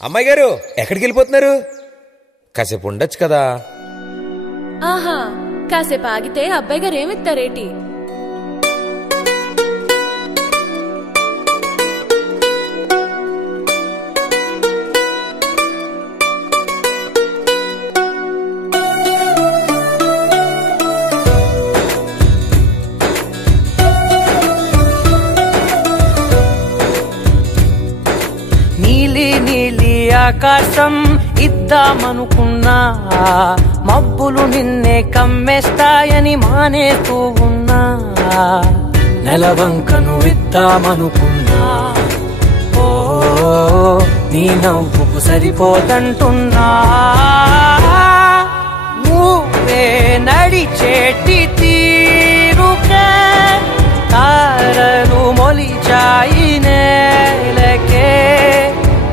అమ్మాయి గారు ఎక్కడికి వెళ్ళిపోతున్నారు? కాసేపు ఉండొచ్చు కదా. ఆహా, కాసేపు ఆగితే అబ్బాయి గారు ఏమిస్తారేటి? నీలి నీలి ఆకాశం ఇద్దామనుకున్నా, మబ్బులు నిన్నే కమ్మేస్తాయని మానేస్తూ ఉన్నా. నెలవంకను ఇద్దామనుకున్నా, ఓ నీ నవ్వుకు సరిపోదంటున్నా. నువ్వే నడిచేటి తీరుకే తారలు మొలిచాయి నేలకే.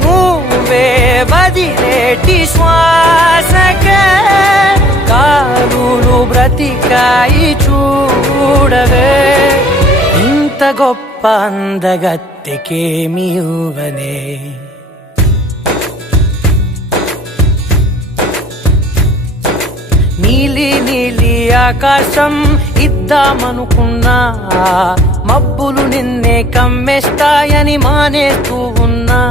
నువ్వే వదిలేటి శ్వాసకే కారులు బ్రతికాయి చూడవే. ఇంత గొప్ప అందగత్తెకేమి ఇవ్వనే. నీలి నీలి ఆకాశం ఇద్దామనుకున్నా, మబ్బులు నిన్నే కమ్మేస్తాయని మానేస్తూ ఉన్నా.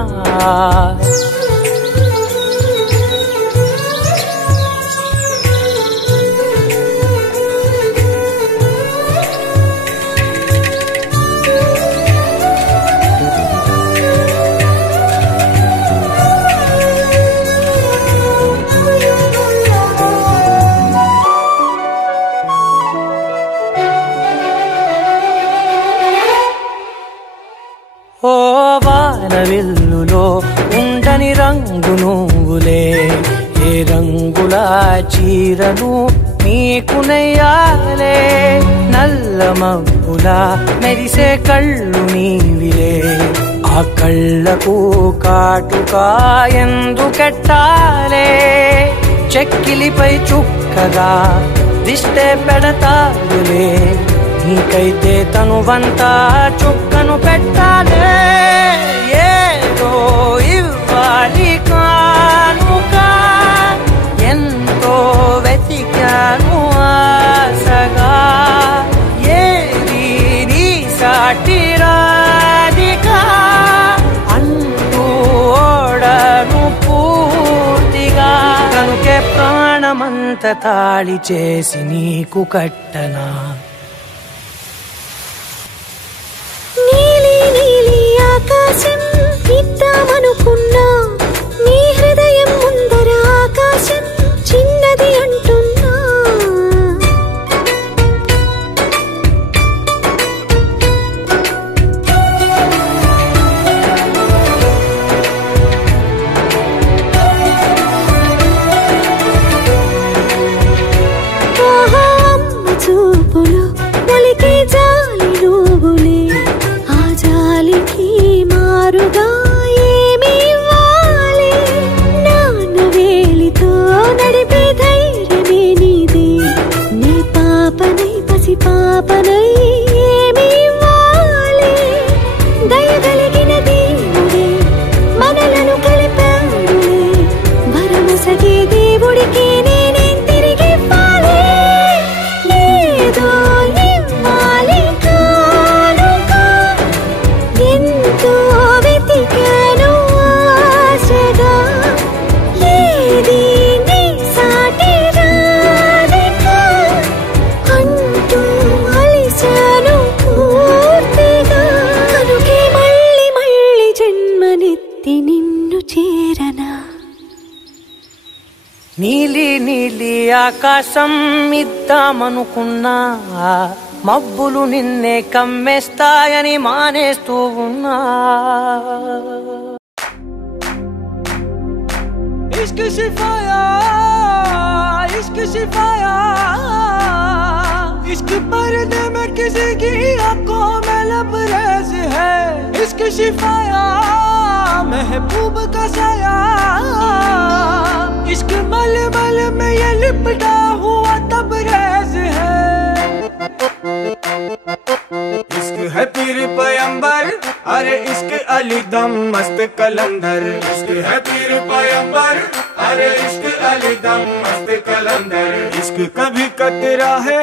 ఓ వానవిల్లులో ఉండని రంగు నువ్వులే, ఏ రంగుల చీరను నీకు నెయ్యాలే. నల్ల మబ్బులా మెరిసే కళ్ళు నీవిలే, ఆ కళ్ళకు కాటుకా ఎందుకెట్టాలే. చెక్కిలిపై చుక్కగా దిష్టే పెడతావులే, నీకైతే తనువంతా చుక్కను పెట్టాలే. ఏదో ఇవ్వాలి కానుక, ఎంతో వెతికాను ఆశగా. ఏది నీ సాటి రాధిక అంటూ ఓడను పూర్తిగా. కనుకే ప్రాణమంత తాళి చేసి నీకు కట్టనా. నీలి నీలి ఆకాశం ఇద్దామనుకున్నా, నీ హృదయం ముందర ఆకాశం చిన్నది అంటున్నా. ఆహా, అమ్మ చూపులు ఒలికి జాలి నువ్వులే, ఆ జాలికి మారుగా ఏమి ఇవ్వాలి. నాన్న వేలితో నడిపే ధైర్యమే నీదే, నీ పాపనై పసి పాపనై ఏమి ఇవ్వాలి. దయగలిగిన దేవుడే మనలను కలిపాడులే, వరమొసగే దేవుడికి నేనేం తిరిగి ఇవ్వాలి. ఏదో ఇవ్వాలి కానుక, ఎంతో వెతికాను ఆశగా. ఏది నీ సాటి రాధిక అంటూ అలిశాను పూర్తిగా. కనుకే మళ్ళీ మళ్ళీ జన్మనెత్తి నిన్ను చేరనా. నీలి నీలి ఆకాశం ఇద్దామనుకున్నా, మబ్బులు నిన్నే కమ్మేస్తాయని మానేస్తూ ఉన్నా. ఇష్క్ సిఫాయా ఇష్క్ సిఫాయా, इश्क पर्दे में किसी की आंखों में लबरेज है. इश्क शिफाया महबूब का साया, इश्क मल मल में ये लिपटा हुआ तबरेज है. इश्क है पीर पैगंबर, अरे अरे इश्क अली दम मस्त कलंदर, इश्क है पीर पैगंबर, अरे इश्क अली दम मस्त कलंदर। इश्क कभी कतरा है,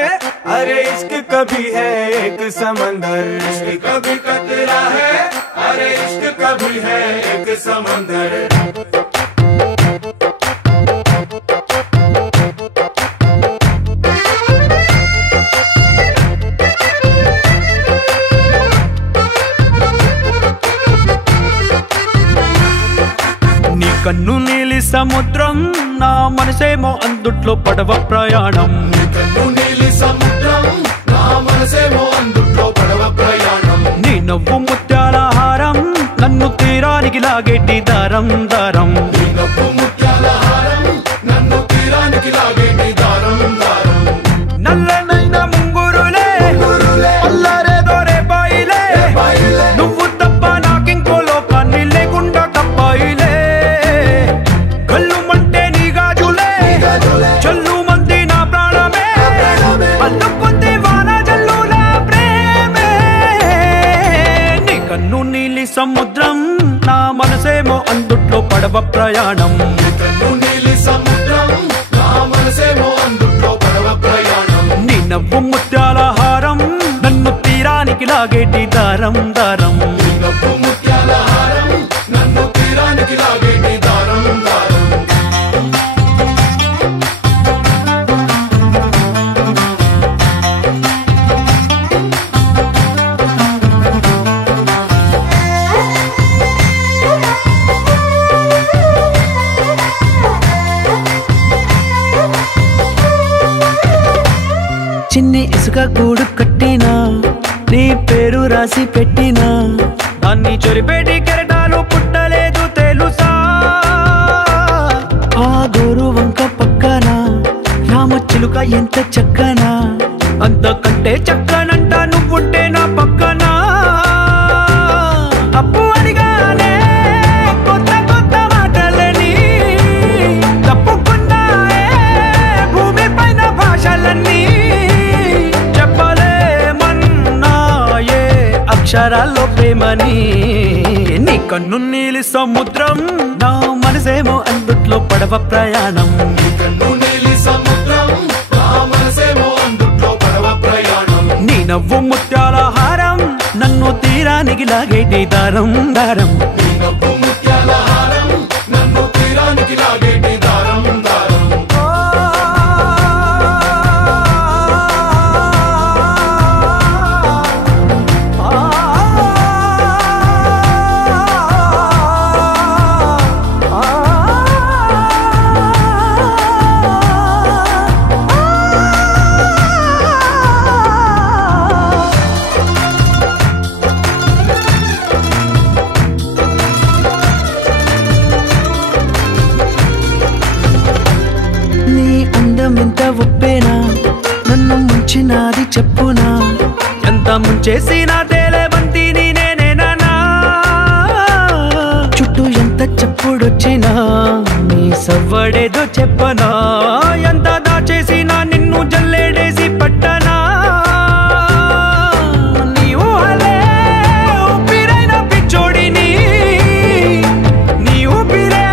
अरे इश्क कभी है एक समंदर, इश्क कभी कतरा है, अरे इश्क कभी है एक समंदर। కన్ను నీలి సముద్రం నా మనసేమో అందుట్లో పడవ ప్రయాణం, కన్ను నీలి సముద్రం నా మనసేమో అందుట్లో పడవ ప్రయాణం। నీ నవ్వు ముత్యాల హారం నన్ను తీరానికి లాగేటి దారం దారం, నీ నవ్వు ముత్యాల హారం నన్ను తీరానికి లాగేటి దారం దారం। నల్లనైన ముంగురులే అల్లరేదో రేపాయిలే, నువ్వు తప్ప నాకింకో లోకాన్ని లేకుండా తప్పాయిలే। చల్లు మంది నా ప్రాణమే అల్లుకుంది వాన జల్లుల ప్రేమే, నీ కన్ను నీలి సముద్రం నా మనసేమో అందుట్లో పడవ ప్రయాణం, కన్ను నీలి సముద్రం నా మనసేమో అందుట్లో పడవ ప్రయాణం। నీ నవ్వు ముత్యాల హారం నన్ను తీరానికి లాగేటి దారం దారం, నీ నవ్వు ముత్యాల హారం నన్ను తీరానికి లాగేటి దారం దారం। చిన్ని ఇసుక గూడు కట్టినా నీ పేరు రాసి పెట్టినా, దాన్ని చొరిపేటి కెరటాలు పుట్టలేదు తెలుసా। ఆ గోరు వంక పక్కన రామచిలుక ఎంత చక్కనా, అంతకంటే చక్కనంట నువ్వుంటే నా పక్కన। అప్పు అడిగానే కొత్త కొత్త మాటలని, తప్పుకున్నాయే భూమి పైన భాషలన్నీ, చెప్పలేమన్నాయే అక్షరాల్లో ప్రేమని। నీ కన్ను నీలి సముద్రం నా మనసేమో అందుట్లో పడవ ప్రయాణం, కన్ను నీలి సముద్రం నా మనసేమో అందుట్లో పడవ ప్రయాణం। నీ నవ్వు ముత్యాల హారం నన్ను తీరానికి లాగేటి దారం దారం, నీ నవ్వు ముత్యాల హారం నన్ను తీరానికి లాగేటి దారం దారం। ఎంత ఒప్పేనా నన్ను ముంచినాది చెప్పునా, ఎంత ముంచేసినా తేలేబంతిని నేనేనా, చుట్టూ ఎంత చెప్పుడొచ్చినా నీ సవ్వడేదో చెప్పనా, ఎంత దాచేసినా నిన్ను జల్లేడేసి పట్టనా। నీ ఊహలే ఊపిరైన పిచ్చోడిని, నీ ఊపిరే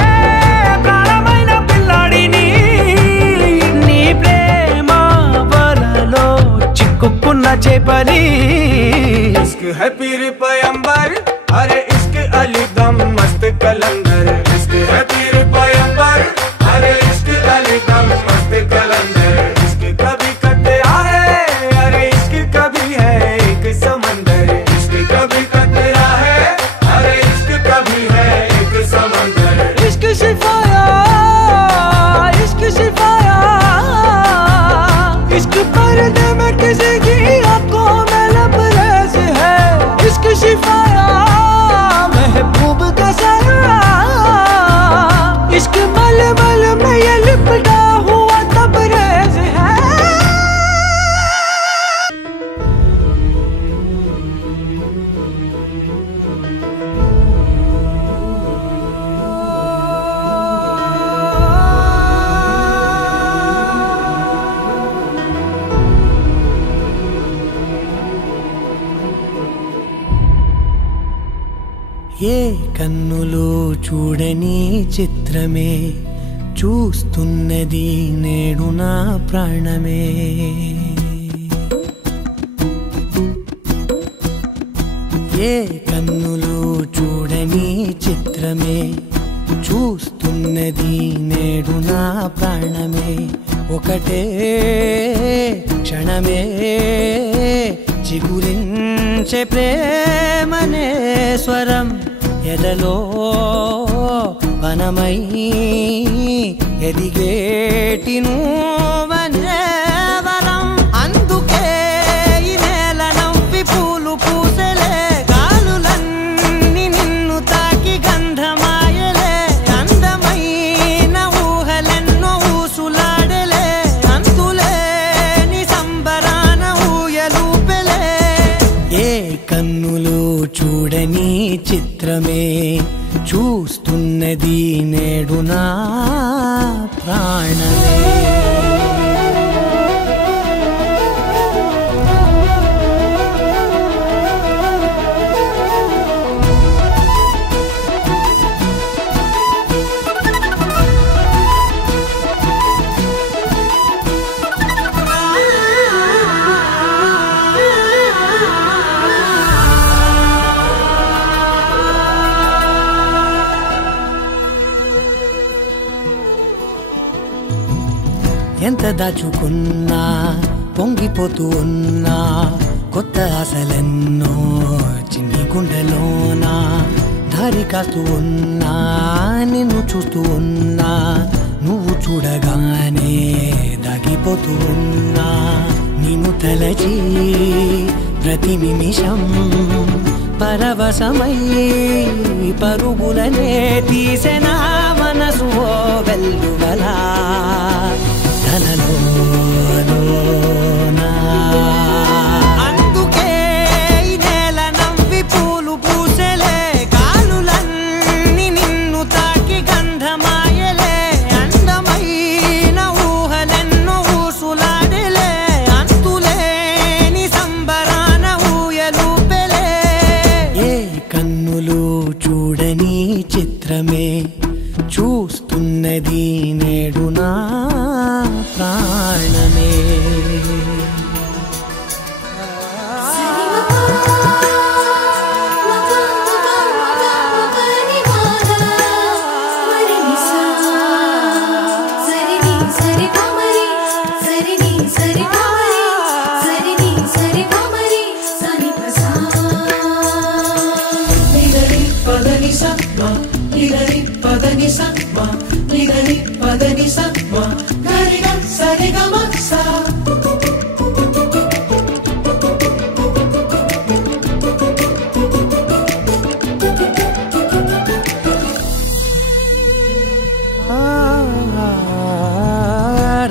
ప్రాణమైన పిల్లాడిని, నీ ప్రేమ వలలో చిక్కుకున్న చేపని। इश्क है पीर पैगंबर, अरे इश्क अली दम मस्त कलंदर, इश्क है पीर पैगंबर, अरे इश्क अली दम मस्त कलंदर। इश्क कभी कतरा है, अरे इश्क कभी है एक समंदर, इश्क कभी कतरा है, अरे इश्क कभी है एक समंदर। इश्क शिफाया, इश्क शिफाया, इश्क पर्दे में किसी की आंखों में लबरेज है, इश्क शिफा ఏ కన్నులు చూడని చిత్రమే చూస్తున్నది నేడు నా ప్రాణమే. ఏ కన్నులు చూడని చిత్రమే చూస్తున్నది నేడు నా ప్రాణమే. ఒకటే క్షణమే చిగురించే ప్రేమనే స్వరం ఎదలో వనమై ఎదిగేటి నువ్వనే వరం. అందుకే ఈ నేల నవ్వి పూలు పూసలే గాలులన్నీ నిన్ను తాకి గంధమాయలే. అందమైన ఊహలెన్నో ఊసులాడలే అంతులేని సంబరాన ఊయలూపెలే. ఏ కన్నులు చూడని చిత్రమే చూస్తున్నది నేడు నా ప్రాణమే. ఎంత దాచుకున్నా పొంగిపోతూ ఉన్నా కొత్త ఆశలెన్నో చిన్ని గుండెలోనా. దారి కాస్తూ ఉన్నా నిన్ను చూస్తూ ఉన్నా నువ్వు చూడగానే దాగిపోతూ ఉన్నా. నిన్ను తలచి ప్రతి నిమిషం పరవశమై పరుగులనే తీసెనా మనసు ఓ వెల్లువలా తనలోనా. అందుకే ఈ నేల నవ్వి పూలు పూసలే గాలులన్నీ నిన్ను తాకి గంధమాయలే. అందమైన ఊహలెన్నో ఊసులాడలే అంతులేని సంబరాన ఊయలూపెలే. ఏ కన్నులు చూడని చిత్రమే చూస్తున్నది నేడు నా ప్రాణమే.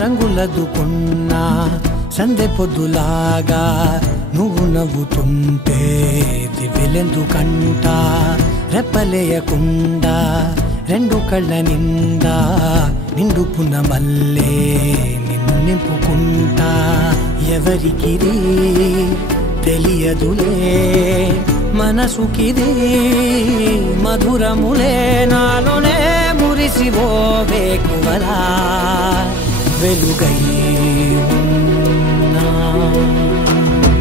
రంగులదుకున్నా సందె పొద్దులాగా నువ్వు నవ్వుతుంటే దివ్వెలెందుకంట. రెప్పలేయకుండా రెండు కళ్ళ నిండా నిండుకున్న మల్లే నిన్ను నింపుకుంటా. ఎవరికిది తెలియదులే మనసుకిది మధురములే నాలోనే మురిసివో వేకువలా వెలుగై ఉన్నా.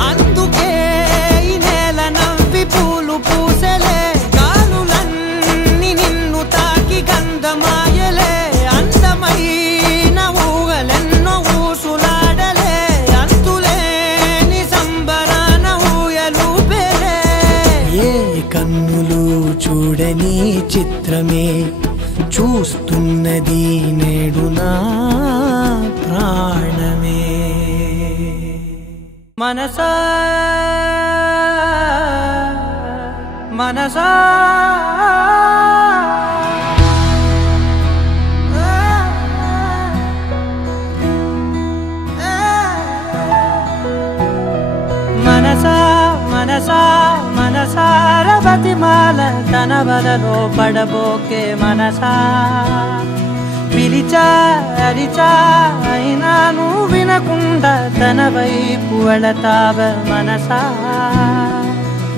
అందుకే ఈ నేల నవ్వి పూలు పూసలే గాలులన్నీ నిన్ను తాకి గంధమాయలే. అందమైన ఊహలెన్నో ఊసులాడలే అంతులేని సంబరాన ఊయలూపెలే. ఏ కన్నులు చూడని చిత్రమే చూస్తున్నది నేడు నా ప్రాణమే. మనసా మనసా మనసా మనసా మనసార బతిమాల తన వలలో పడబోకే మనసా. పిలిచా అరిచా అయినా నువ్వు వినకుండా తన వైపు వెళతావ మనసా.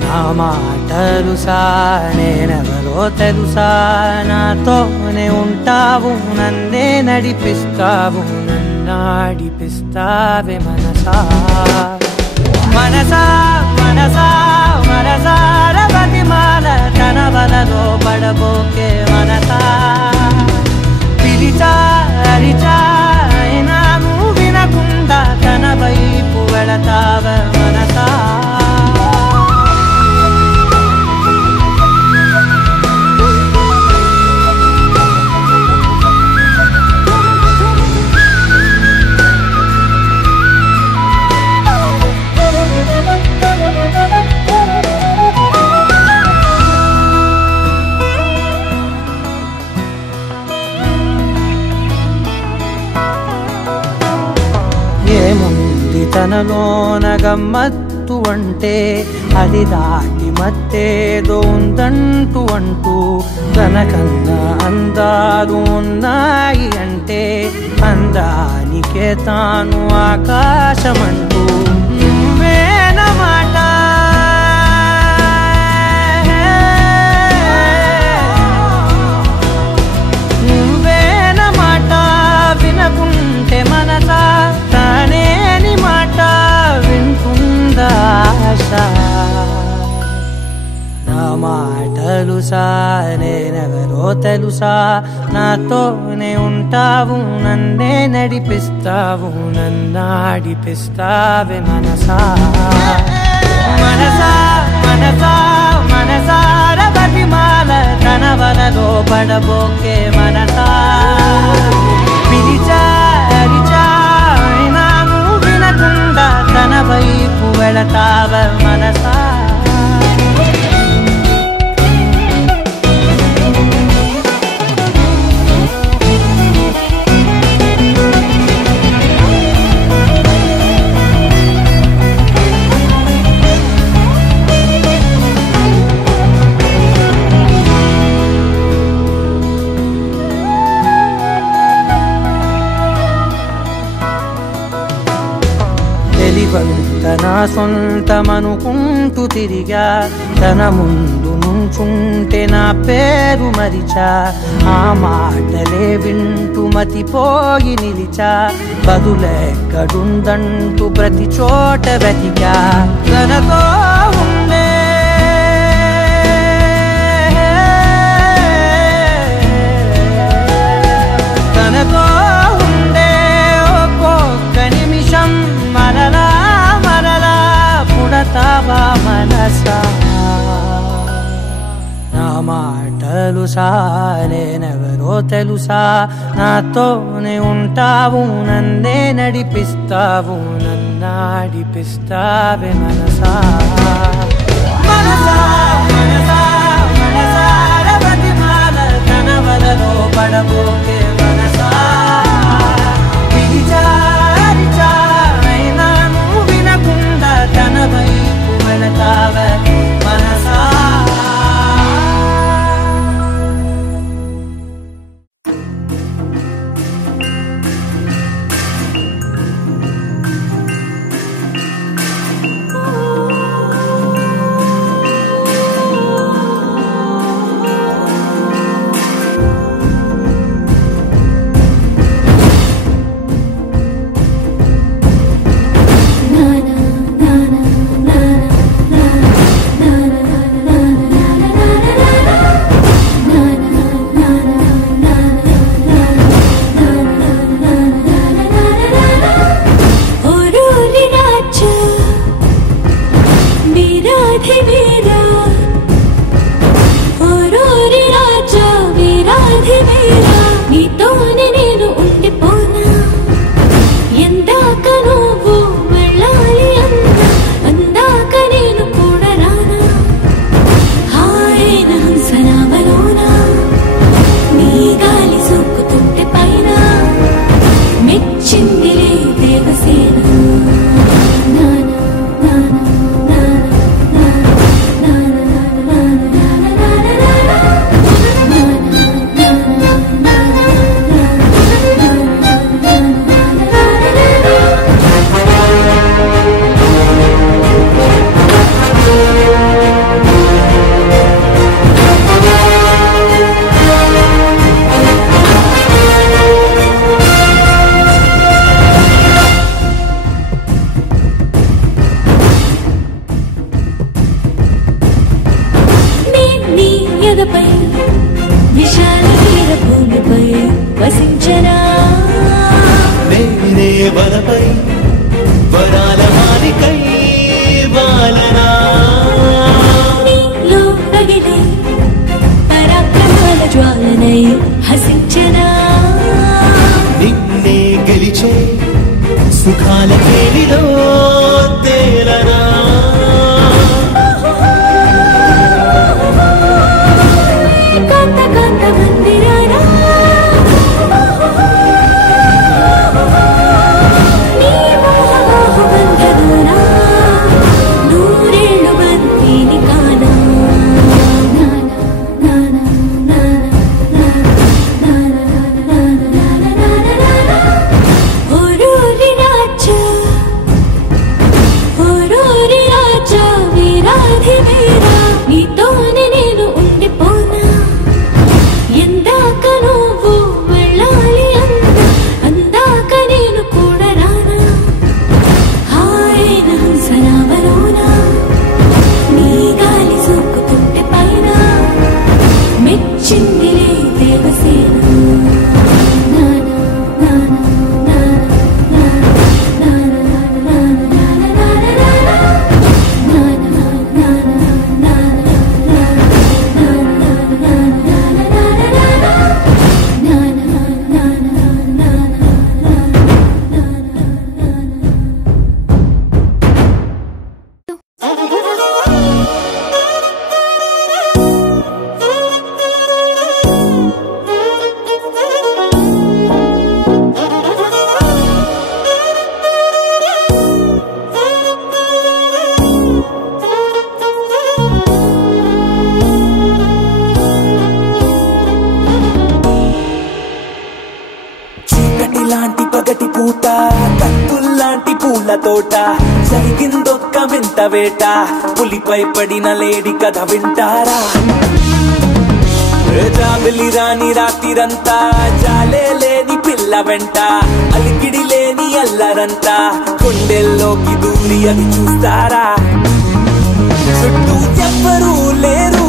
నా నా మాటలుసా నేనెవరో తెలుసా నాతోనే ఉంటావు నన్నే నడిపిస్తావు నన్నాడిపిస్తావే మనసా మనసా మనసా మనసార బతిమాల తన వలలో పడబోకే మనసా పిలిచా అరిచా అయినా నువ్వు వినకుండా తన వైపు వెళతావ మనసా ఏముంది తనలోన గమ్మత్తు అంటే అది దాటి మత్తేదో ఉందంటూ అంటూ తనకన్నా అందాలు ఉన్నాయి అంటే అందానికే తాను ఆకాశమంటూ నువ్వేనమాట నువ్వేనమాట వినకుంటే మనసా తానేని మాట వింటుందా ఆశ నా మాటలుసా నేనెవరో తెలుసా నాతోనే ఉంటావు నన్నే నడిపిస్తావు నన్నాడిపిస్తావే మనసా మనసా మనసా మనసార బతిమాల తన వలలో పడబోకే మనసా పిలిచా అరిచా అయినా నువ్వు వినకుండా తన వైపు వెళతావ మనసా నా సొంతమనుకుంటూ తిరిగా తన ముందు నుంచుంటే నా పేరు మరిచా ఆ మాటలే వింటూ మతిపోయి నిలిచా బదులెక్కడుందంటూ ప్రతి చోట వెతికా తనతో ఉండే తనతో ఉండే ఒక్కొక్క నిమిషం మరలా పుడతావా మనసా నా మాటలుసా నేనెవరో తెలుసా నాతోనే ఉంటావు నన్నే నడిపిస్తావు నన్నాడిపిస్తావే మనసా మనసా మనసా మనసార బతిమాల తన వలలో పడబోకే మనసా పిలిచా అరిచా అయినా నువ్వు వినకుండా తన వైపు వెళతావ మనసా తలపై వరాల మాలికై వాలనా నీలో రగిలే పరాక్రమాల జ్వాలనై హసించనా నిన్నే గెలిచే సుఖాల కేలిలో తేలనా కాంత కాంత మందిరానా నీ మోహ మోహ బంధనానా నూరేళ్ళు బంతిని కానా నానా నానా నానా ఓరూరి రాజా ఓరూరి రాజా వీరాధి వీరా నీతోనే నేను ఉండిపోనా ఎందాక నువ్వు వెళ్ళాలి అందాక నేను కూడా రానా హాయిన హంసనామలోనా నీ గాలి సోకుతుంటే పైన మెచ్చిందిలే దేవసేన నానా నానా చీకటిలాంటి పగటి పూట కత్తుల్లాంటి పూల తోట జరిగిందొక్క వింత వేట పులిపై పడిన లేడి కథ వింటారా జాబిలి రాని రాత్రిరంతా జాలే లేని పిల్ల వెంట అలికిడి లేని అల్లరంతా గుండెల్లోకి దూరి అది చూస్తారా చుట్టూ ఎవ్వరూ లేరు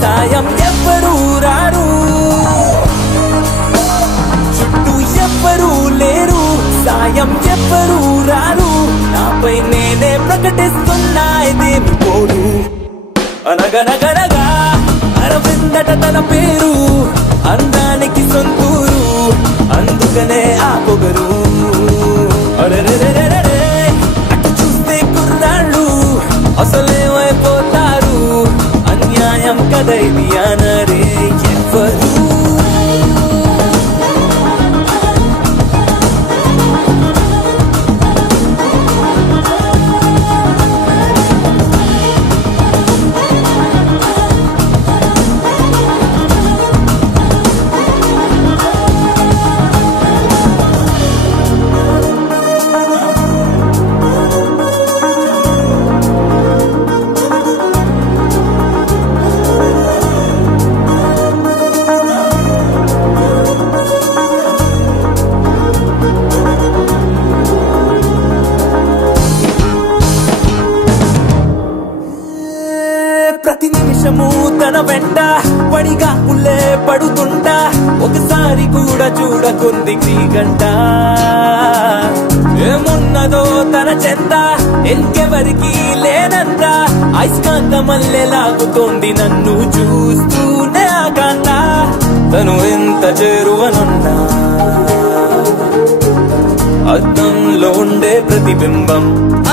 సాయం ఎవ్వరూ రారు చుట్టూ ఎవ్వరూ లేరు సాయం ఎవ్వరూ రారు నాపై నేనే ప్రకటిస్తున్నా ఇదేమి పోరు అనగనగనగా అరవిందట తన పేరు అందానికి సొంతూరు అందుకనే ఆ పొగరు అరెరెరెరెరే అటు చూస్తే కుర్రాళ్ళు అసలేమైపోతారు అన్యాయం కదా ఇది అనరే ఎవ్వరు ప్రతి నిమిషము తన వెంట పడిగా పుల్లే పడుతుంటా ఒకసారి కూడా చూడకుంది గంట ఏమున్నదో తన చెంత ఇంకెవరికి లేనంత అయస్కాంత మల్లె లాగుతోంది నన్ను చూస్తూనే ఆకాంత తను ఎంత చేరువనున్నా అద్దంలో ఉండే ప్రతిబింబం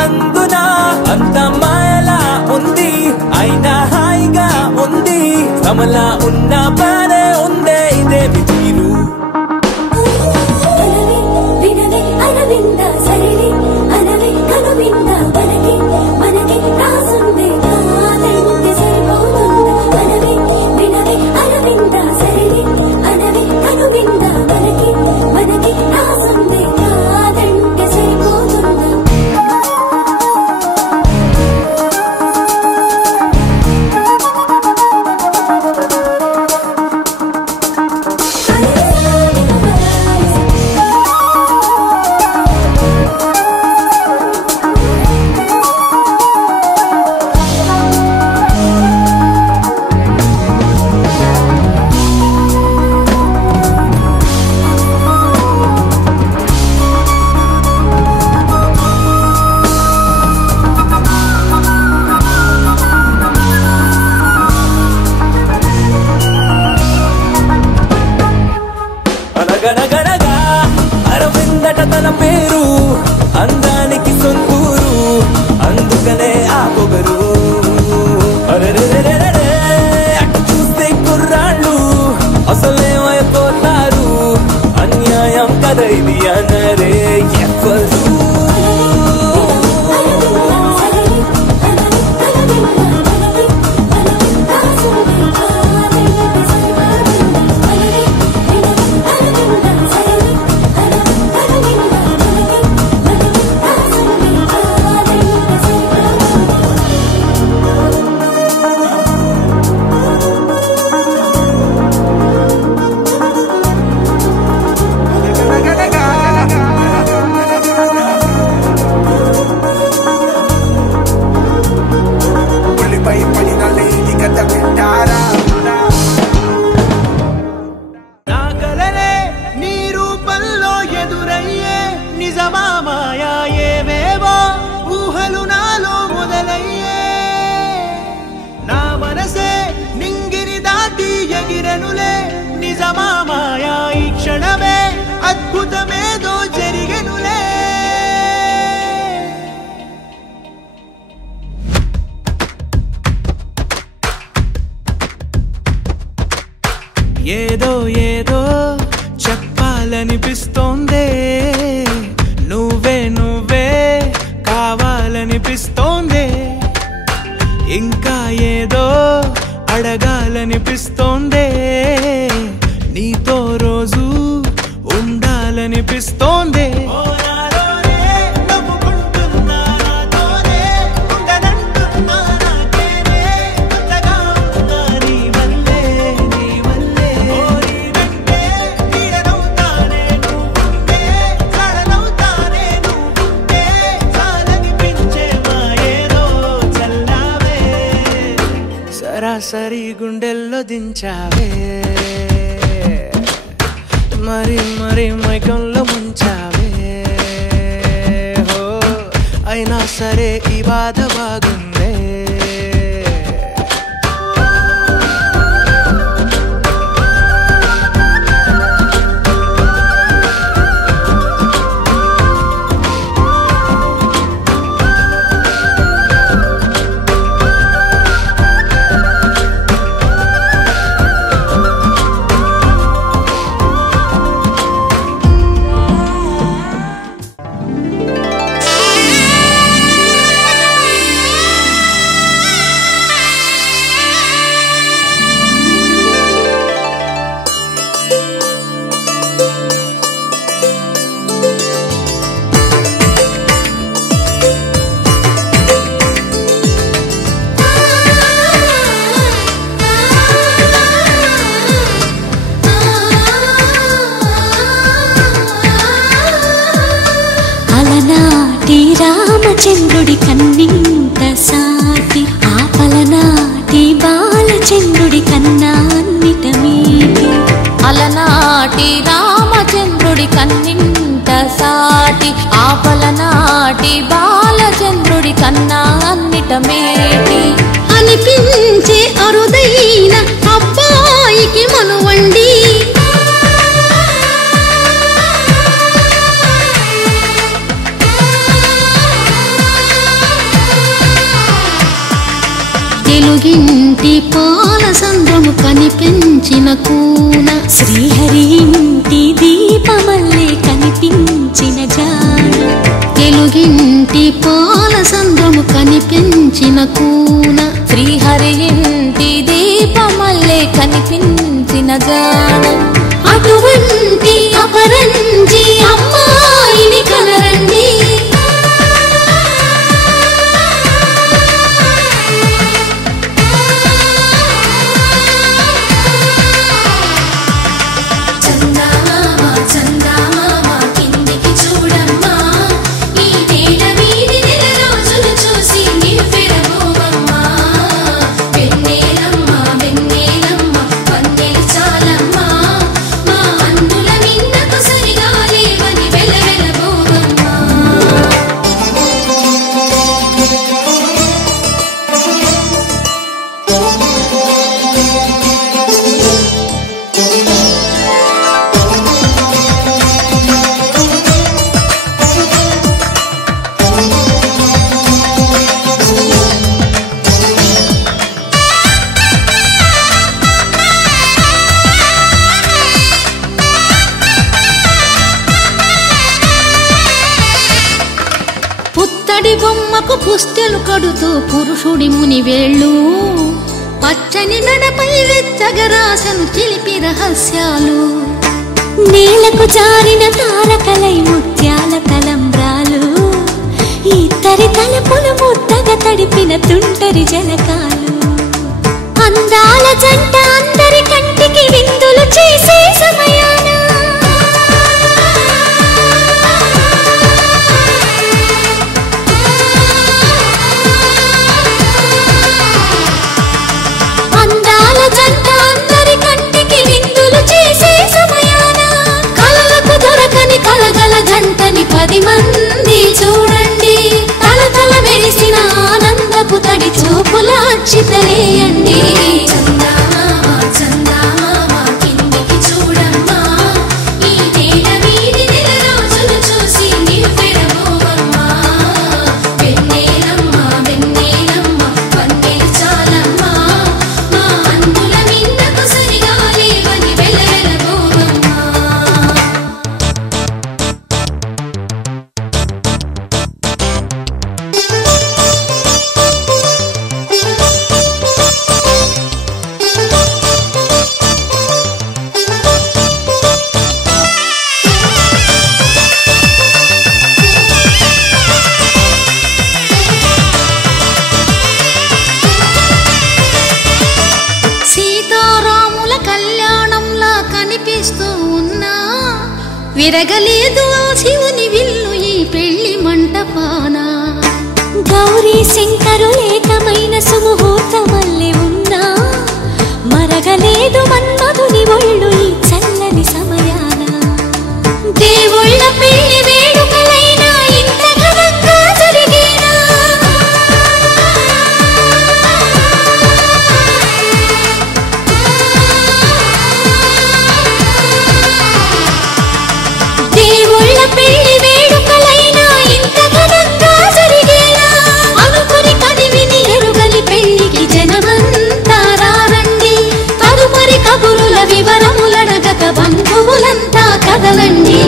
అందున అంత మాయలా ఉంది అయినా హాయిగా ఉంది కమలా ఉన్న బానే ఉందే ఇదేమి తీరు అరవింద సరిని అనవి కనువింద మనకి మనకి రాసుందే కాదంటే సరిపోతుందా అనవి వినవి అరవింద సరిని అనవి కనువింద మనకి మనకి రాసుందే కాదంటే సరిపోతుందా ఇది అనరే ఎవరు అద్భుతమేదో జరిగెనులే ఏదో ఏదో చెప్పాలనిపిస్తోందే నువ్వే నువ్వే కావాలనిపిస్తోందే ఇంకా ఏదో అడగాలనిపిస్తోందే నీతో రోజు ఉండాలనిపిస్తోందే సరాసరి గుండెల్లో దించావే మరి మరి మైకంలో ముంచావే హో అయినా సరే ఈ బాధ బాగుందే రామచంద్రుడి కన్నింత సాటి ఆపలనాటి బాలచంద్రుడి కన్నా అన్నిట మీటి అలనాటి రామచంద్రుడి కన్నింత సాటి ఆపలనాటి బాలచంద్రుడి కన్నా అన్నిట మేటి అనిపించే అరుదైన అబ్బాయికి మనువండి తెలుగింటి పాల సంద్రము కనిపించిన కూన శ్రీహరి ఇంటి దీపమల్లే కనిపించిన జాన తెలుగింటి పాల సంద్రము కనిపించిన కూన శ్రీహరి ఇంటి దీపమల్లే కనిపించిన జాన అటువంటి అపరంజి అమ్మాయిని కనరండి పుత్తడి బొమ్మకు పుస్తెలు కడుతూ పురుషుడి ముని వేళ్ళు పచ్చని నడపై వెచ్చగరాసను చిలిపి రహస్యాలు నేలకు జారిన తారకలై ముత్యాల తలంబ్రాలు ఇద్దరి తలపులు ముద్దగా తడిపిన తుంటరి జలకాలు అందాల జంట అందరి కంటికి విందులు చేసే సమయాన అందాల జంట అందరి కంటికి విందులు చేసే సమయాన కలలకు దొరకని కలగల జంటని 10 మంది చూడండి తలతల మెరిసిన ఆనందపు తడి చూపుల అక్షితలేయండి విరగలేదు శివుని విల్లు ఈ పెళ్లి మంటపాన గౌరీ శంకరు ఏకమైన సుముహూర్తమల్లె ఉన్నా మరగలేదు మన్మధుని ఒళ్ళు ఈ చల్లని సమయాన దేవుళ్ళ పెళ్లి వేడుకలైనా ఇంత ఘనంగా జరిగేనా దేవుళ్ళ పెళ్లి వేడుకలైనా ఇంత ఘనంగా జరిగేనా అనుకుని కదివిని ఎరుగని పెళ్లికి జనమంతా రారండి తదుపరి కబురుల వివరములడగక బంధువులంతా కదలండి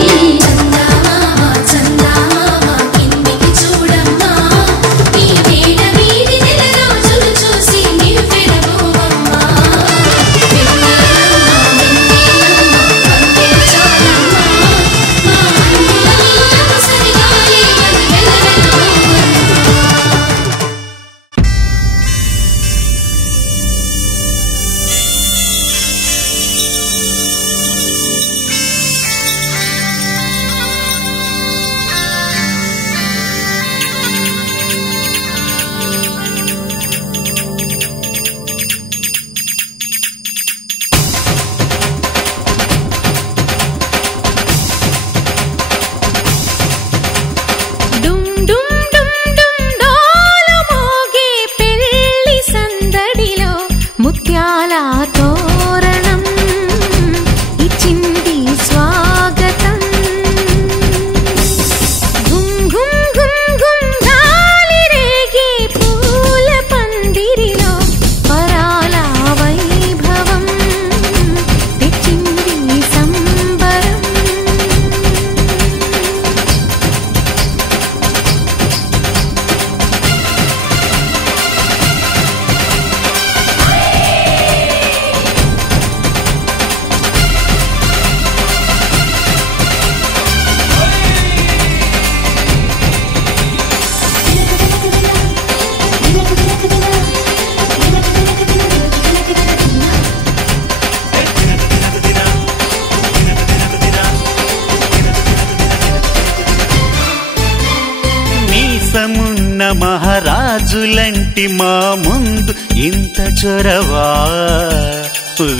మహారాజులంటి మా ముందు ఇంత చొరవా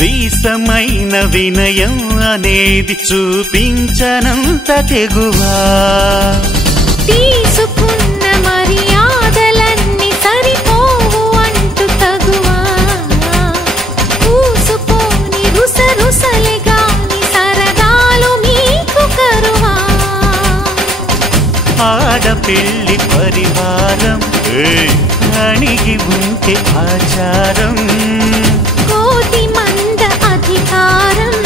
వీసమైన వినయం అనేది చూపించనంత తెగువా తీసుకున్న మర్యాదలన్నీ సరిపోవు అంటూ తగువా పూసుకొని రుసరుసలే గాని సరదాలు మీకు కరువా ఆడపిల్లి పరివారం అణిగి ఉంటే ఆచారం కోటి మంద అధికారం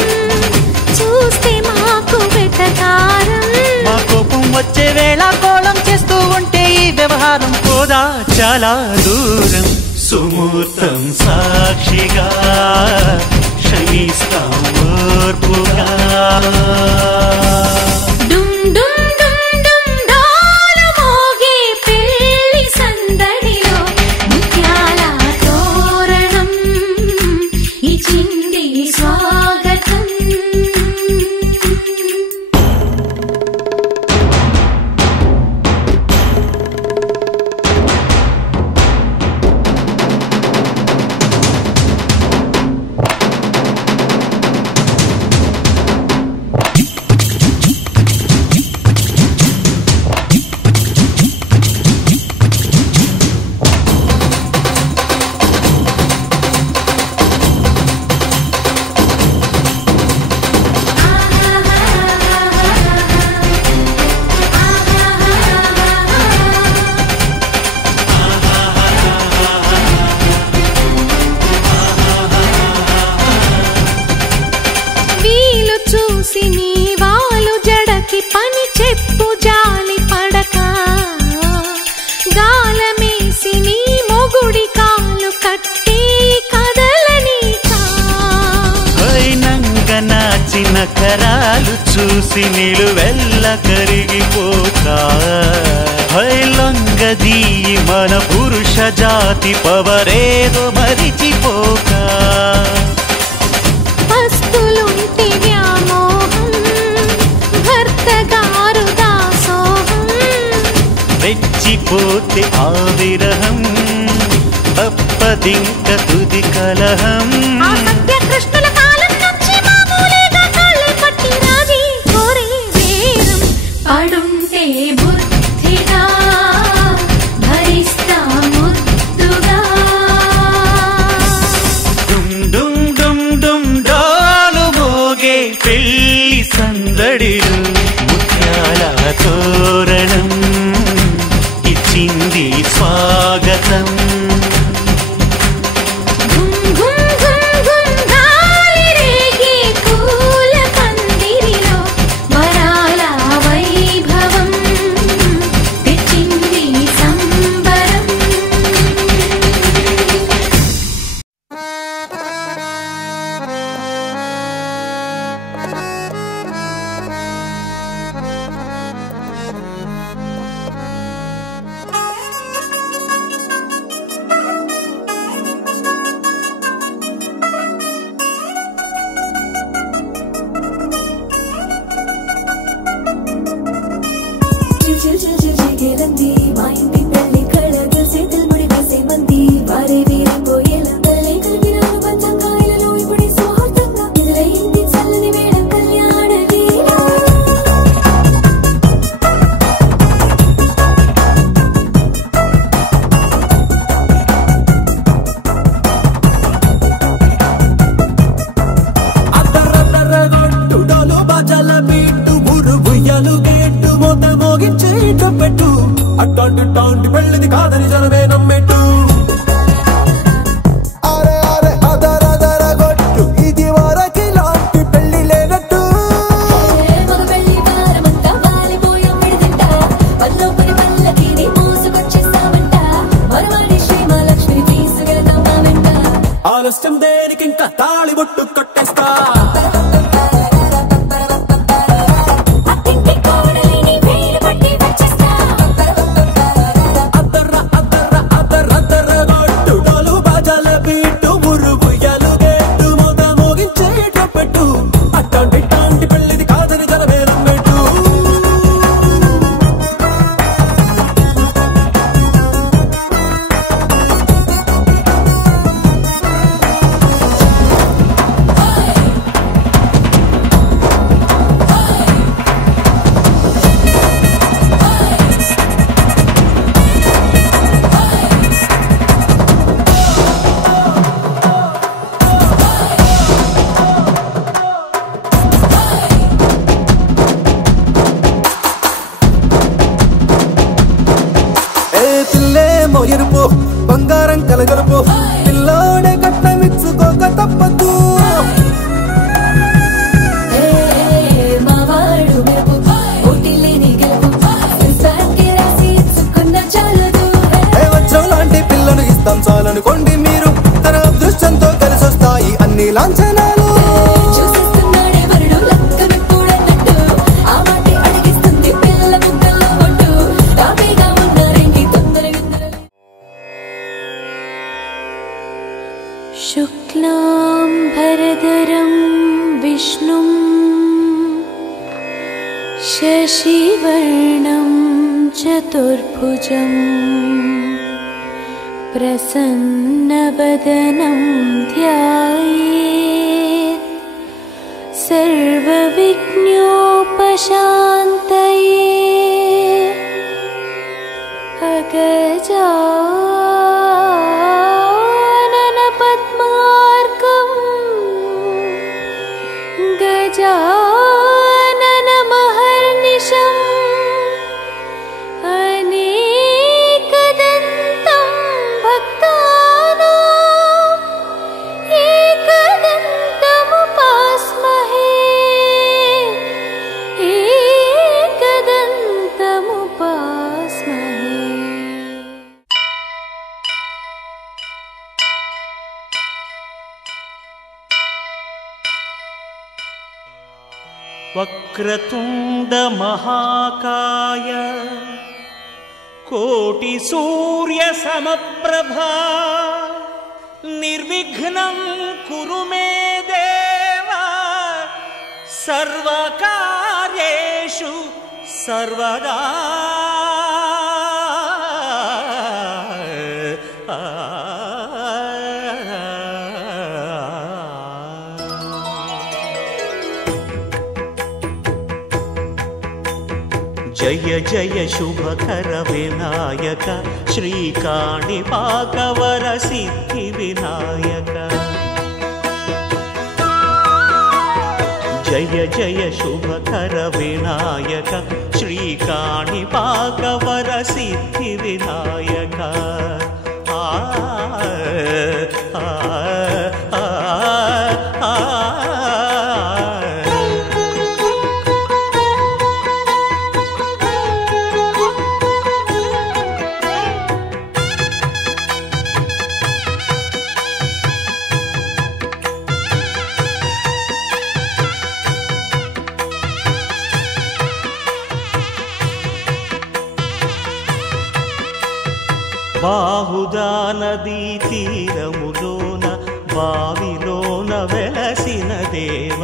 చూస్తే మాకు వెటకారం మా కోపం వచ్చే వేళ కోళం చేస్తూ ఉంటే ఈ వ్యవహారం చాలా దూరం సుమూర్తం సాక్షిగా క్షమిస్తాం ఓర్పుగా కరాలు చూసి నిలువెల్ల కరిగిపోతా హైలంగదీయి మన పురుష జాతి పవరేదో మరిచిపోక వస్తులుంటి వ్యామోహం భర్తగారు దాసోహం రెచ్చిపోతే ఆ విరహం తప్పదింక తుది కలహం కృష్ణుల కాలం నుంచి మామూలుగా కాళ్ళే పట్టి రాజీ కోరే వేరం పడుంటే బుద్ధిగా భరిస్తా ముద్దుగా డుమ్ డుమ్ డుమ్ డుమ్ డాలు మోగే పెళ్లి సందడిలు ముత్యాల తోరణం ఇచ్చింది స్వాగతం అట్టాంటి పెళ్ళిది కాదని జనమే నమ్మెట్టు అరే అరే అదర గొట్టు ఇది వరకి లాంటి పెళ్లి లేనట్టు ఆలస్యం దేనికి ఇంకా తాళి బొట్టు కట్టేస్తా జీవితాంతం చాలనుకోండి మీరు తన అదృష్టంతో కలిసొస్తాయి అన్ని లాంఛనాలు శుక్లాంబరధరం విష్ణుం శశివర్ణం చతుర్భుజం ప్రసన్నవదనం ధ్యాయేత్ సర్వవిఘ్నోపశాంతయే అగజానన పద్మార్కం గజాననమహర్నిశం అనేకదంతం భక్తానాం ఏకదంతముపాస్మహే ఏకదంతముపాస్మహే. వక్రతుండ మహాకాయ కోటి సూర్య సమప్రభా నిర్విఘ్నం కురు మే దేవ సర్వకార్యేషు సర్వదా. జయ జయ శుభకర వినాయక శ్రీకాణిపాకవర సిద్ధి వినాయక. జయ జయ శుభకర వినాయక శ్రీకాణిపాకవర సిద్ధి వినాయక. బాహుదా నదీ తీరములోన బావిలోన వెలసిన దేవ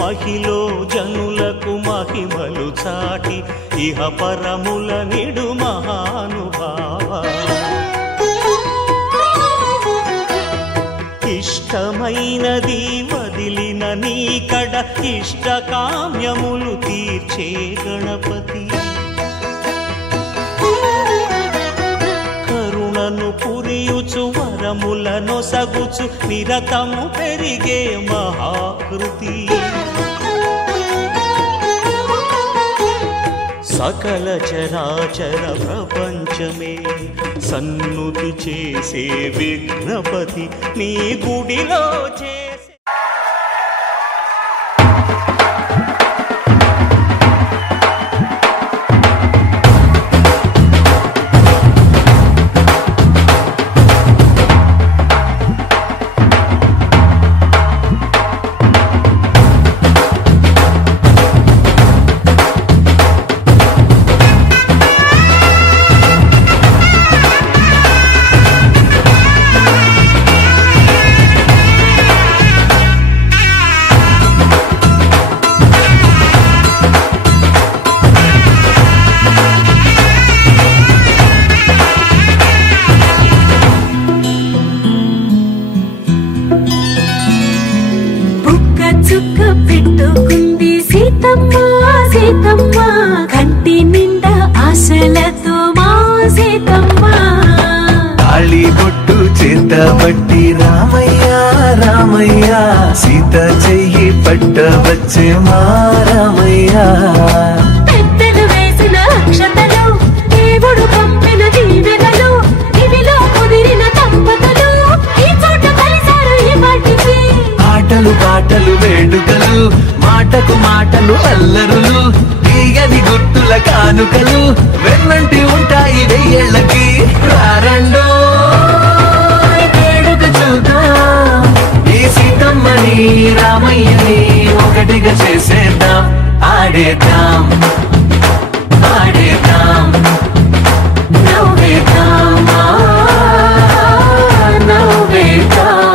మహిలో జనులకు మహిమలు చాటి ఇహ పరముల నిడు మహానుభావ. ఇష్టమైనది వదిలిన నీకడ ఇష్ట కామ్యములు తీర్చే గణపతి. కరుణను పురియుచు వరములను సగుచు నిరతము పెరిగే మహాకృతి. సకల చరాచర ప్రపంచమే సన్నుతి చేసే విఘ్నపతి నీ గుడిలో చేసే. పట్టి రామయ్య రామయ్య సీత చెయ్యి పట్ట వచ్చే మా రామయ్య. పెద్దలు వేసిన అక్షతలు దేవుడు పంపిన దీవెనలు ఇవిలో కుదిరిన దంపతులు ఈ చోట కలిసారు ఈ వాటికి. ఆటలు పాటలు వేడుకలు మాటకు మాటలు అల్లరులు తీయని గుర్తుల కానుకలు వెన్నంటి ఉంటాయి వెయ్యేళ్ళకి. రారండో రామయ్యని ఒకటిగా చేసేద్దాం ఆడేద్దాం ఆడేద్దాం నవ్వేద్దాం నవ్వేద్దాం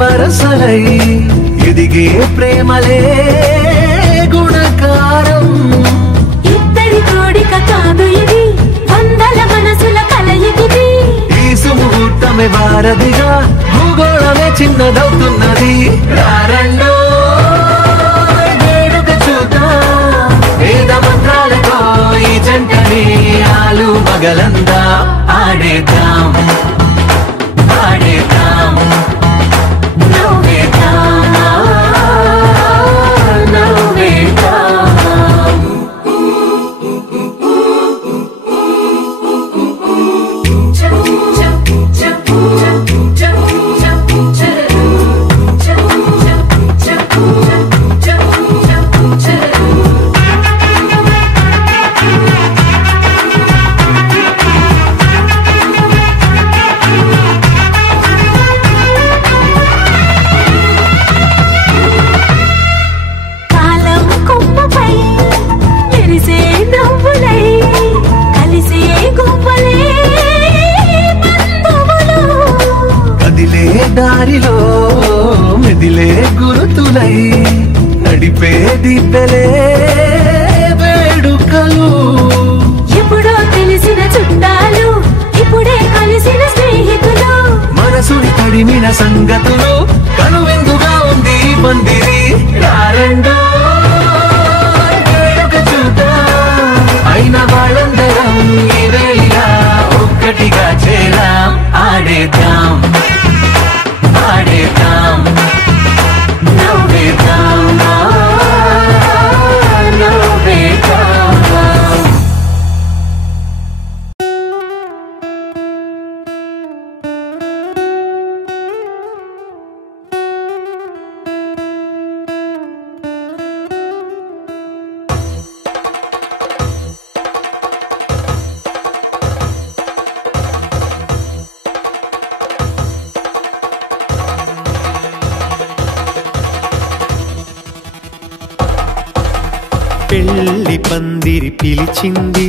వరసలై ఎదిగే ప్రేమలే గుణకారం ఇద్దరి కోడిక కాదు ఇది వందల మనసుల కలయికిది ఈ సుముహూర్తమే వారధిగా భూగోళమే చిన్నదవుతున్నది రారండో వేడుక చూద్దాం వేద మంత్రాలతో ఈ జంటని ఆలు మగలందా ఆడేద్దాం ఆడేద్దాం దారిలో మెదిలే గురుతులై నడిపే దిబ్బెలే వేడుకలు ఎప్పుడో తెలిసిన చుట్టాలు ఇప్పుడే కలిసిన స్నేహితులు మనసుని తడిమిన సంగతులు కనువిందుగా ఉంది పందిరి రారండో వేడుక చూద్దాం అయిన వాళ్ళందరం ఈ వేళ ఒక్కటిగా చేరాం ఆడేద్దాం ఆడేద్దాం నవ్వేద్దాం నవ్వేద్దాం పెళ్లి పందిరి పిలిచింది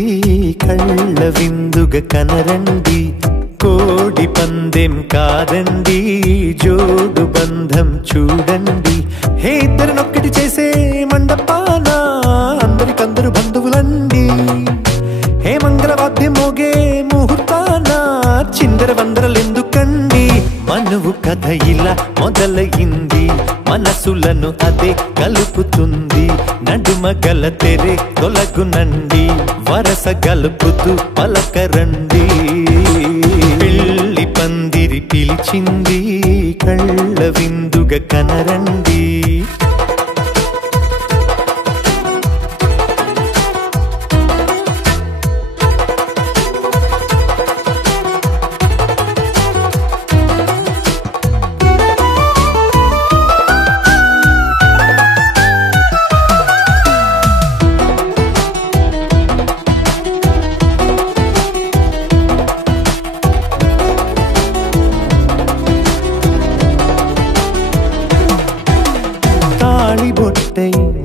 కళ్ళ విందుగా కనరండి కోడి పందెం కాదండి జోడు బంధం చూడండి హే ఇద్దరినొక్కటి చేసే మండపాన అందరికందరు బంధువులండి హే మంగళవాద్యం మోగే ముహూర్తాన చిందర వందరలెందుకండి మనువు కథ ఇలా మొదలయింది మనసులను అదే కలుపుతుంది నడుమ గల తెరే తొలగునండి వరస గలుపుతూ పలకరండి పెళ్లి పందిరి పిలిచింది కళ్ళ విందుగా కనరండి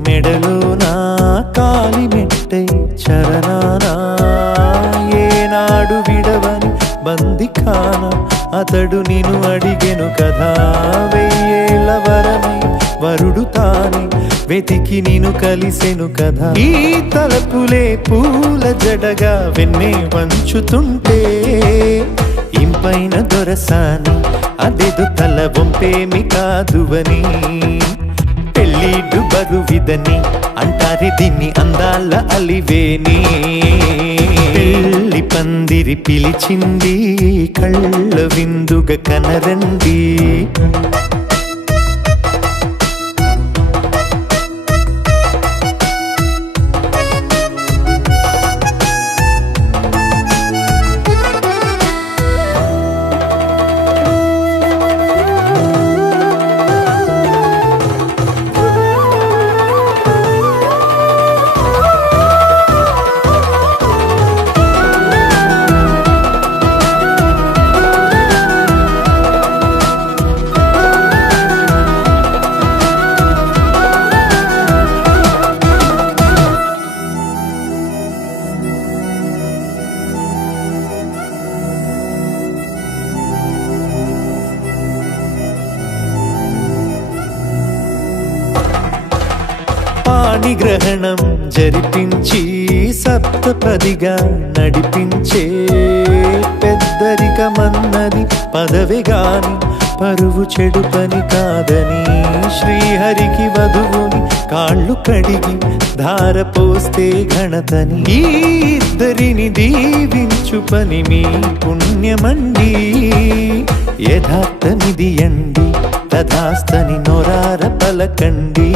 మెడలోనా కాలి మెట్టై చరణానా ఏనాడు విడవని బందిఖాన అతడు నిన్ను అడిగెను కదా వెయ్యేళ్ళ వరమై వరుడు తానే వెతికి నిన్ను కలిసెను కదా ఈ తలపులే పూల జడగా వెన్నే వంచుతుంటే ఇంపైన దొరసాని అదేదో తల వంపేమి కాదువని పెళ్ళిడు బరువిదని అంటారే దీన్ని అందాల అలివేని పెళ్ళి పందిరి పిలిచింది కళ్ళ విందుగా కనరండి పాణిగ్రహణం జరిపించి సప్తపదిగా నడిపించే పెద్దరికమన్నది పదవి గాని పరువు చెడు పని కాదని శ్రీహరికి వధువుని కాళ్ళు కడిగి ధార పోస్తే ఘనతని ఈ ఇద్దరిని దీవించు పని మీ పుణ్యమండి యథార్థమిది అండి తథాస్తని నొరార పలకండి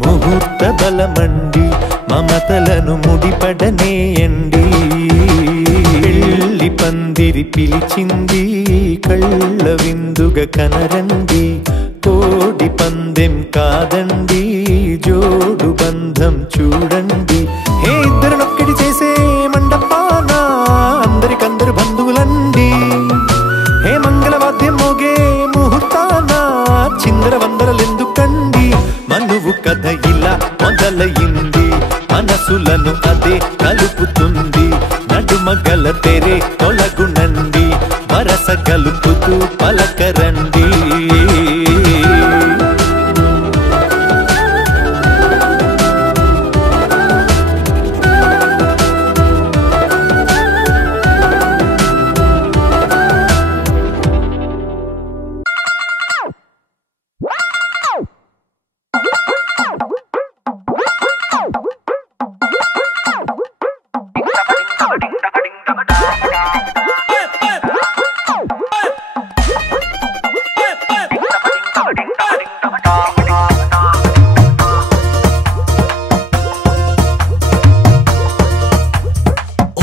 ముహూర్త బలమండి మమతలను ముడిపడనేయండి పెళ్ళి పందిరి పిలిచింది కళ్ళ విందుగా కనరండి కోడి పందెం కాదండి జోడు బంధం చూడండి హే ఇద్దరునొక్కడి చేసే మండపాన అందరికందరు బంధువులండి హే మంగళవాద్యం మోగే ముహూర్తాన చిందర వందరలెందుకండి మనువు కథ ఇలా మొదలయింది మనసులను అదే కలుపుతుంది నడుమగల తెరే తొలగునండి వరస కలుపుతూ పలకరండి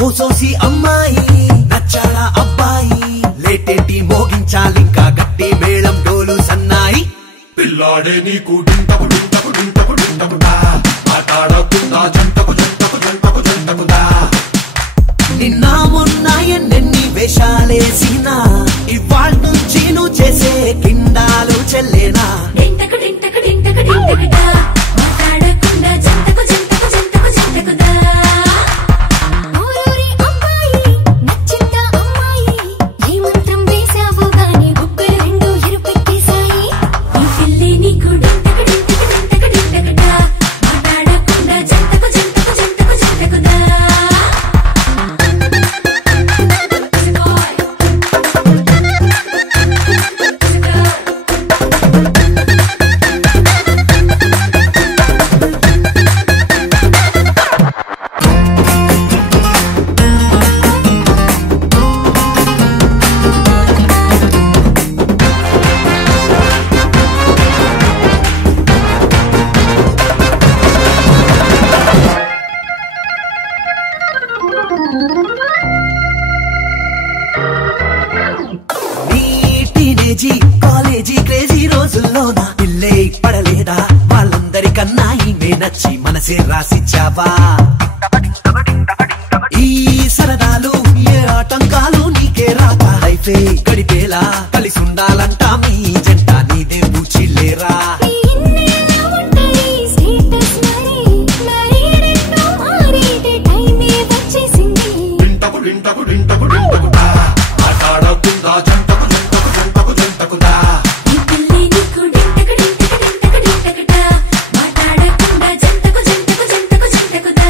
ఓసోసి అమ్మాయి నచ్చాడా అబ్బాయి లేటేటి మోగించాలింకా గట్టి మేళం డోలు సన్నాయి పిల్లాడే నీకు డింటకు డింటకు డింటకు డింటకుదా మాట్లాడకుండా జంటకు జంటకు జంటకు జంటకుదా నిన్న మొన్న ఎన్నెన్ని వేషాలేసినా ఇవాళ నుంచి నువ్వు చేసే కిండాలు చెల్లేనా డింటకు డింటకు డింటకు డింటకుదా మాట్లాడకుండా జంటకు జంటకు జంటకు జంటకుదా ఊరూరి అమ్మాయి నచ్చిందా అమ్మాయి ఈ మంత్రం వేసావు గాని గుబ్బలు రెండు ఎరుపెక్కేశాయి ఈ పిల్లి నీకు డింటకు డింటకు డింటకు డింటకుదా మాట్లాడకుండా జంటకు జంటకు జంటకు జంటకుదా టీనేజీ కాలేజీ క్రేజీ రోజుల్లోన పిల్లే పడలేదా వాళ్ళందరికన్నా ఈమె నచ్చి మనసే రాసిచ్చావా ఈ సరదాలు ఏ ఆటంకాలు నీకే రాక లైఫే గడిపేలా కలిసి ఉండాలంటా మీ జంట నీదే పూచిల్లేరా డింటకు డింటకు డింటకు డింటకుదా మాట్లాడకుండా జంటకు జంటకు జంటకు జంటకుదా ఈ పిల్లి నీకు డింటకు డింటకు డింటకు డింటకుదా మాట్లాడకుండా జంటకు జంటకు జంటకు జంటకుదా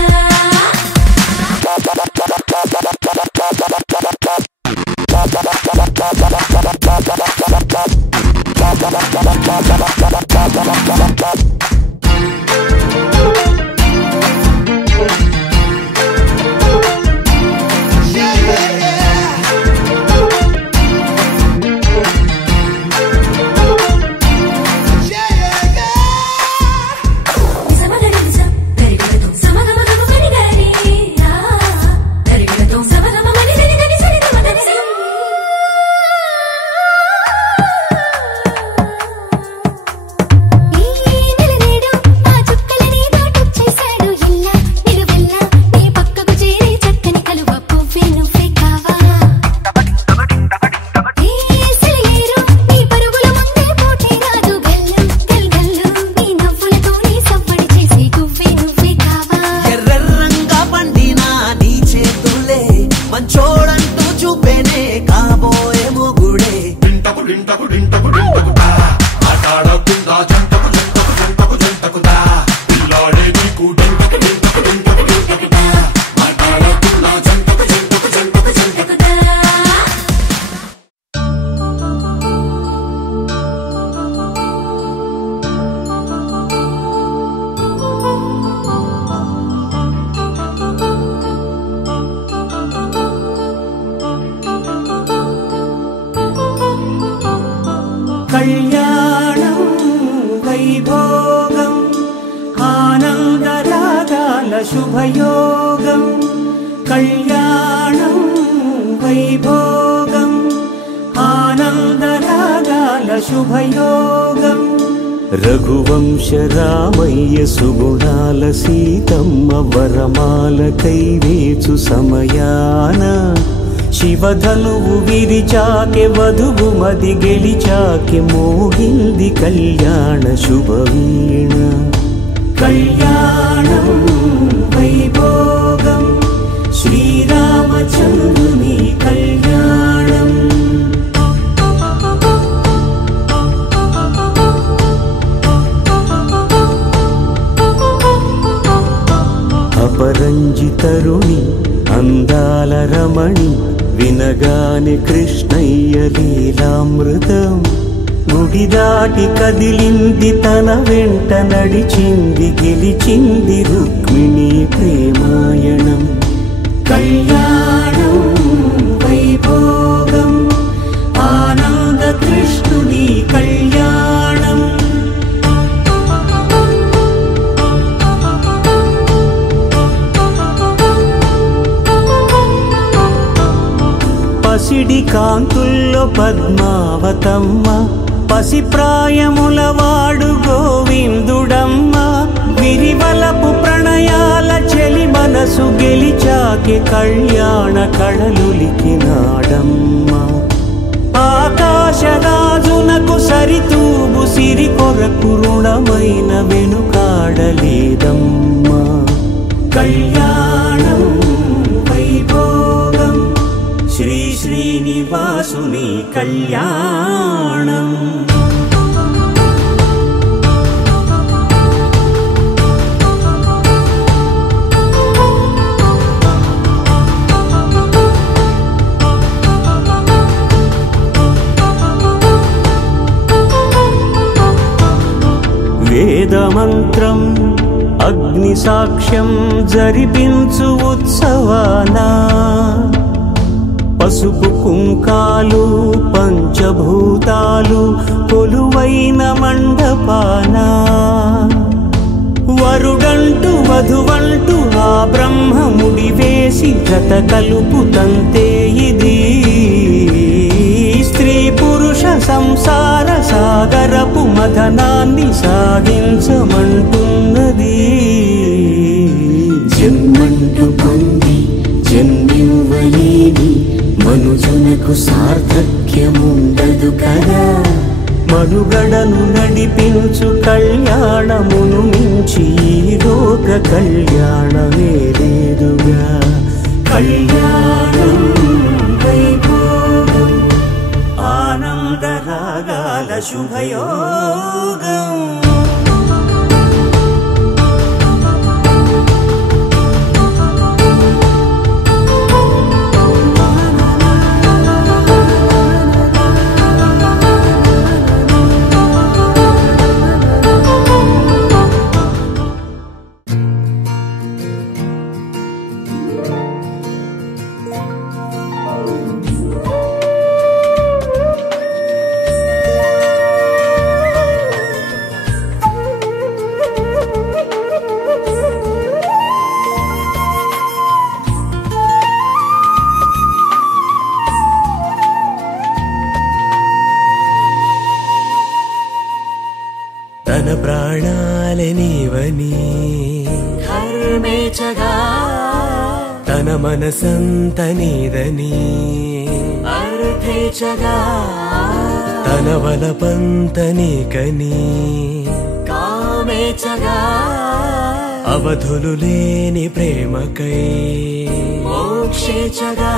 శుభయోగం కళ్యాణం వైభోగం ఆనందరాగాల శుభయోగం రఘువంశ రామయ్య సుగుణాల సీతమ్మ వరమాల కైవేచు సమయాన శివధనువు విరిచాకె వధువు మది గెలిచాకె మోగింది కళ్యాణ శుభవీణ కళ్యాణం వైభోగం శ్రీరామచంద్రుని కళ్యాణం అపరంజి తరుణి అందాల రమణి వినగానే కృష్ణయ్య లీలామృతం గుడి దాటి కదిలింది తన వెంట నడిచింది గెలిచింది రుక్మిణి ప్రేమాయణం కళ్యాణం వైభోగం ఆనంద కృష్ణుని కళ్యాణం పసిడి కాంతుల్లో పద్మావతమ్మ పసిప్రాయముల వాడు గోవిందుడమ్మ విరివలపు ప్రణయాల చెలి మనసు గెలిచాకి కళ్యాణ కళలులికినాడమ్మ ఆకాశరాజునకు సరితూగు సిరి కొరకు రుణమైన వెనుకాడలేదమ్మా కళ్యాణం వైభోగం శ్రీ శ్రీనివాసుని కళ్యాణం వేదమంత్రం అగ్ని సాక్ష్యం జరిపించు ఉత్సవానా పసుపు కుంకాలు పంచభూతాలు కొలువైన మండపానా వరుడంటూ వధువంటూ ఆ బ్రహ్మముడి వేసి జత కలుపుతంతే ఇది స్త్రీ పురుష సంసార సాగరపు మథనాన్ని సాగించమంటున్నది జన్మంటూ పొంది జన్మివ్వలేని మనుజునకు సార్థక్యముండదు కదా మనుగడను నడిపించు కళ్యాణమును మించి ఈ లోక కళ్యాణమే లేదుగా కళ్యాణం వైభోగం ఆనందరాగాల శుభయోగం తన ప్రాణాలనివని ధర్మేచగా తన మనసంత నీదని అర్థేచగా తన వలపంత నీకని కామేచగా అవధులు లేని ప్రేమకై మోక్షేచగా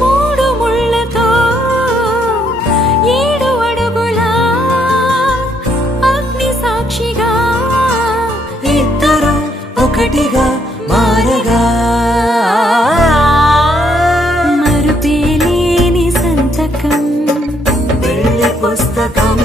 మూడు ముళ్ళతో 7 అడుగుల అగ్ని సాక్షిగా ఇద్దరు ఒకటిగా మారగా మరుపేలేని సంతకం వెళ్ళి పుస్తకం